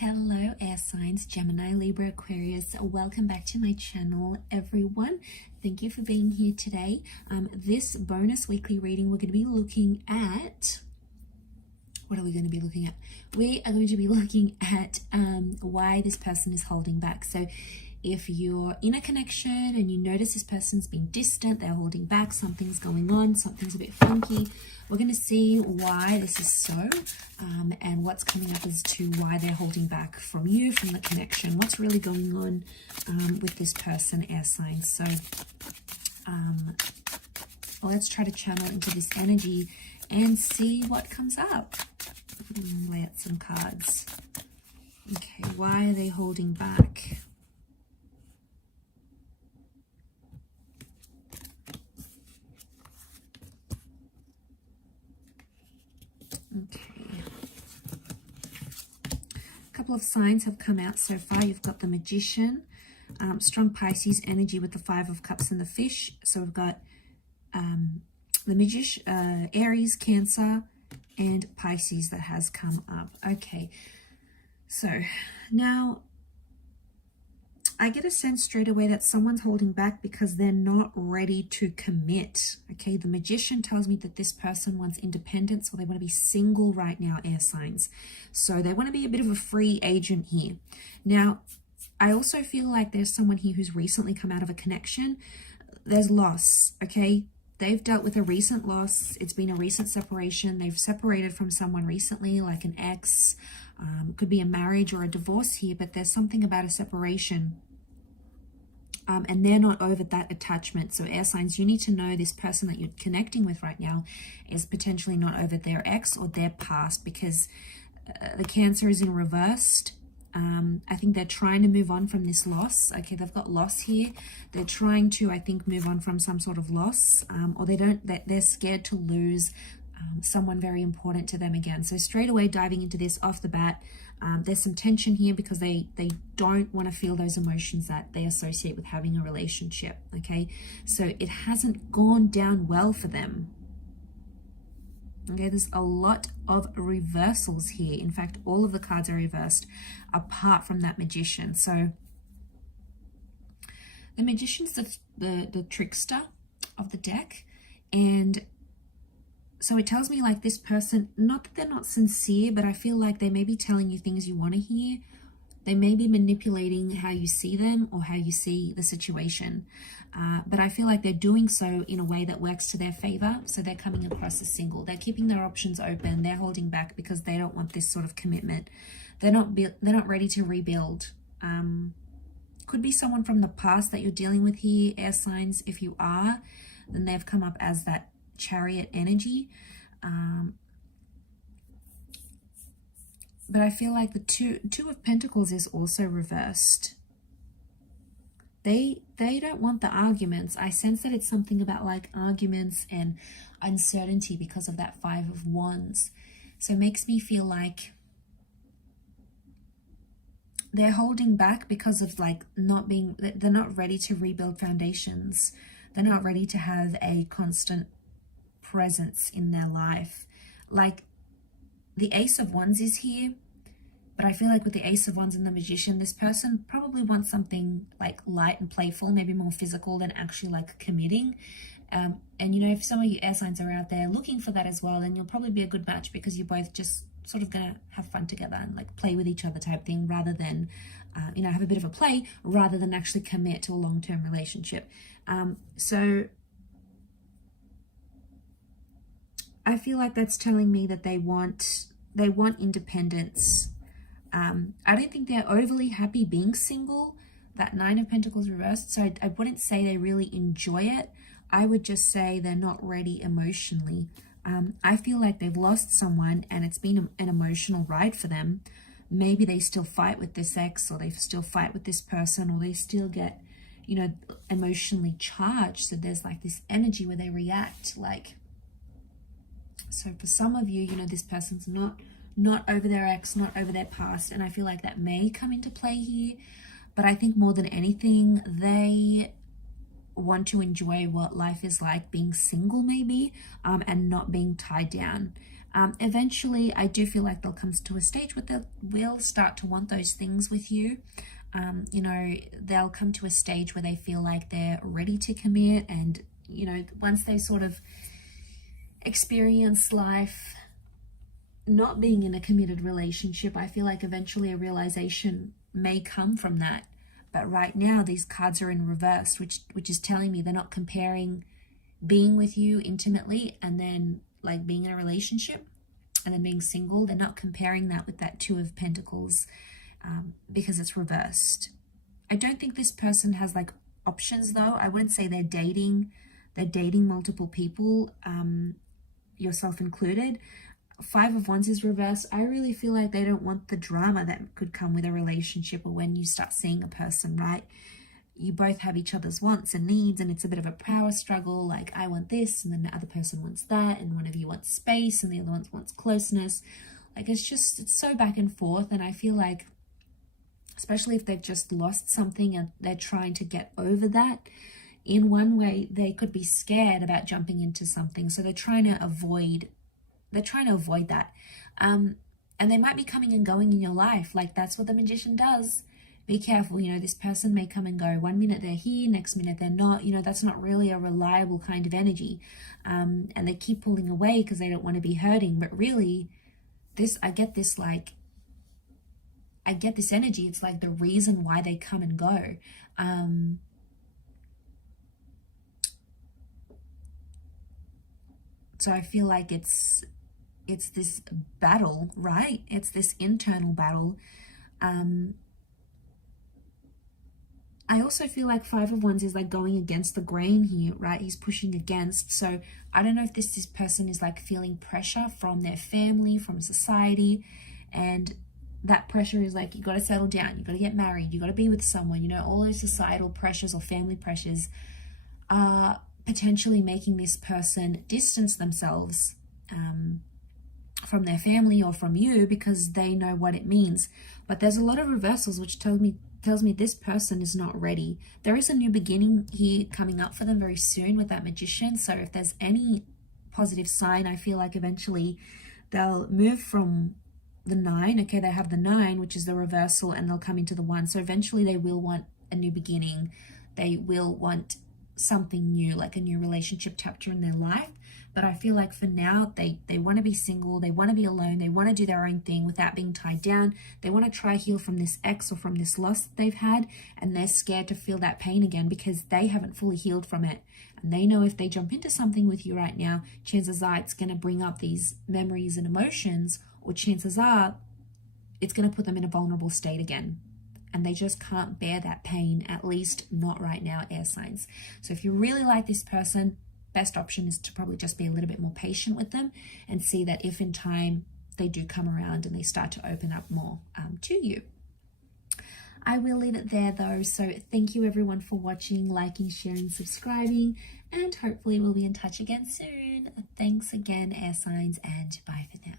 Hello air signs, Gemini, Libra, Aquarius. Welcome back to my channel, everyone. Thank you for being here today. This bonus weekly reading, we're going to be looking at... What are we going to be looking at? We are going to be looking at why this person is holding back. So if you're in a connection and you notice this person's been distant, they're holding back, something's going on, something's a bit funky, we're going to see why this is so and what's coming up as to why they're holding back from you, from the connection, what's really going on with this person, air signs. So let's try to channel into this energy and see what comes up. Lay out some cards. Okay, why are they holding back? Okay. A couple of signs have come out so far. You've got the Magician, strong Pisces energy with the Five of Cups and the Fish. So we've got the Magician, Aries, Cancer, and Pisces that has come up. Okay. So now I get a sense straight away that someone's holding back because they're not ready to commit. Okay, the Magician tells me that this person wants independence, or they want to be single right now, air signs. So they want to be a bit of a free agent here. Now, I also feel like there's someone here who's recently come out of a connection. There's loss, okay? They've dealt with a recent loss. It's been a recent separation. They've separated from someone recently, like an ex. Could be a marriage or a divorce here, but there's something about a separation. And they're not over that attachment. So air signs, you need to know this person that you're connecting with right now is potentially not over their ex or their past, because the Cancer is in reversed. I think they're trying to move on from this loss. Okay, they've got loss here. They're trying to, I think, move on from some sort of loss, or they're scared to lose someone very important to them again. So straight away diving into this off the bat, there's some tension here because they don't want to feel those emotions that they associate with having a relationship. Okay, so it hasn't gone down well for them. Okay, there's a lot of reversals here. In fact, all of the cards are reversed apart from that Magician. So the Magician's the trickster of the deck, and so it tells me like this person, not that they're not sincere, but I feel like they may be telling you things you want to hear. They may be manipulating how you see them or how you see the situation. But I feel like they're doing so in a way that works to their favor. So they're coming across as single. They're keeping their options open. They're holding back because they don't want this sort of commitment. They're not ready to rebuild. Could be someone from the past that you're dealing with here, air signs. If you are, then they've come up as that Chariot energy. But I feel like the two of Pentacles is also reversed. They don't want the arguments. I sense that it's something about like arguments and uncertainty because of that Five of Wands. So it makes me feel like they're holding back because of like they're not ready to rebuild foundations. They're not ready to have a constant presence in their life. Like the Ace of Wands is here, but I feel like with the Ace of Wands and the Magician, this person probably wants something like light and playful, maybe more physical than actually like committing. And you know, if some of you air signs are out there looking for that as well, then you'll probably be a good match because you're both just sort of gonna have fun together and like play with each other type thing, rather than you know, have a bit of a play rather than actually commit to a long-term relationship. So I feel like that's telling me that they want independence. I don't think they're overly happy being single. That Nine of Pentacles reversed. So I wouldn't say they really enjoy it. I would just say they're not ready emotionally. I feel like they've lost someone and it's been an emotional ride for them. Maybe they still fight with this ex, or they still fight with this person, or they still get, you know, emotionally charged. So there's like this energy where they react like... So for some of you, you know, this person's not over their ex, not over their past. And I feel like that may come into play here. But I think more than anything, they want to enjoy what life is like being single maybe, and not being tied down. Eventually, I do feel like they'll come to a stage where they will start to want those things with you. You know, they'll come to a stage where they feel like they're ready to commit, and, you know, once they sort of experience life not being in a committed relationship, I feel like eventually a realization may come from that. But right now, these cards are in reverse, which is telling me they're not comparing being with you intimately and then like being in a relationship and then being single. They're not comparing that with that Two of Pentacles, because it's reversed. I don't think this person has like options though. I wouldn't say they're dating multiple people, yourself included. Five of Wands is reversed. I really feel like they don't want the drama that could come with a relationship or when you start seeing a person, right? You both have each other's wants and needs, and it's a bit of a power struggle. Like, I want this, and then the other person wants that, and one of you wants space, and the other one wants closeness. Like, it's so back and forth, and I feel like, especially if they've just lost something and they're trying to get over that, in one way, they could be scared about jumping into something. So they're trying to avoid that. And they might be coming and going in your life. Like, that's what the Magician does. Be careful, you know, this person may come and go. One minute they're here, next minute they're not. You know, that's not really a reliable kind of energy. And they keep pulling away because they don't want to be hurting. But really, I get this energy. It's like the reason why they come and go. So I feel like it's this battle, right? It's this internal battle. I also feel like Five of Wands is like going against the grain here, right? He's pushing against. So I don't know if this person is like feeling pressure from their family, from society. And that pressure is like, you got to settle down. You got to get married. You got to be with someone. You know, all those societal pressures or family pressures are potentially making this person distance themselves from their family or from you because they know what it means. But there's a lot of reversals which tells me this person is not ready. There is a new beginning here coming up for them very soon with that Magician. So if there's any positive sign, I feel like eventually they'll move from the 9. Okay, they have the 9, which is the reversal, and they'll come into the 1. So eventually they will want a new beginning. They will want something new, like a new relationship chapter in their life. But I feel like for now, they want to be single, they want to be alone, they want to do their own thing without being tied down. They want to try heal from this ex or from this loss that they've had, and they're scared to feel that pain again because they haven't fully healed from it. And they know if they jump into something with you right now, chances are it's going to bring up these memories and emotions, or chances are it's going to put them in a vulnerable state again. And they just can't bear that pain, at least not right now, air signs. So if you really like this person, best option is to probably just be a little bit more patient with them and see that if in time they do come around and they start to open up more to you. I will leave it there though. So thank you everyone for watching, liking, sharing, subscribing, and hopefully we'll be in touch again soon. Thanks again, air signs, and bye for now.